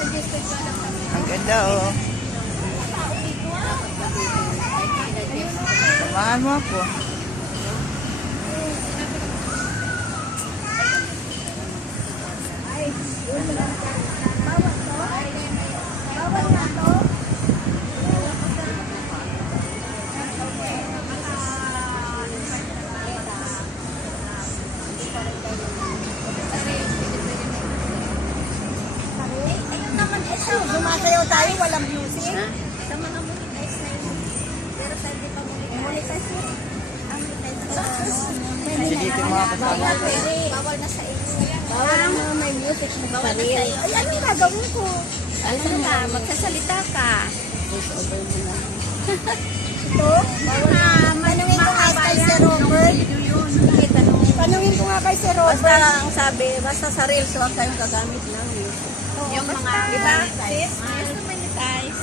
Ang ganda oh. Samahan mo ako. Sumasayaw tayo, walang music. Sa mga monetize na yun. Pero sa hindi pa monetize yun. Ang monetize. Kasi dito mga kasama. Bawal na sa inyo. Bawal ang mga may music na sarili. Ay, anong gagawin ko? Ano ka? Magsasalita ka. Ito? Tanungin ko nga kay Sir Robert. Tanungin ko nga kay Sir Robert. Basta ang sabi, basta sa reels, huwag kayong gagamit ng music. Yung mga, diba? Sis, yes to monetize.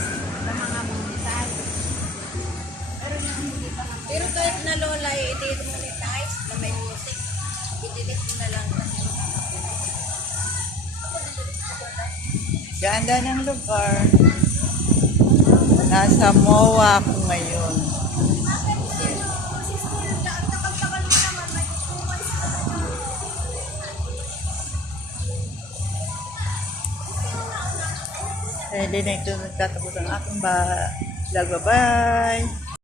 Sa mga monetize. Pero kahit na lola, i-delete monetize na may music. I-delete mo na lang. Ganda ng lugar. Nasa MOA ako ngayon. Hindi na ito nagtatapos ang aking vlog. Bye-bye!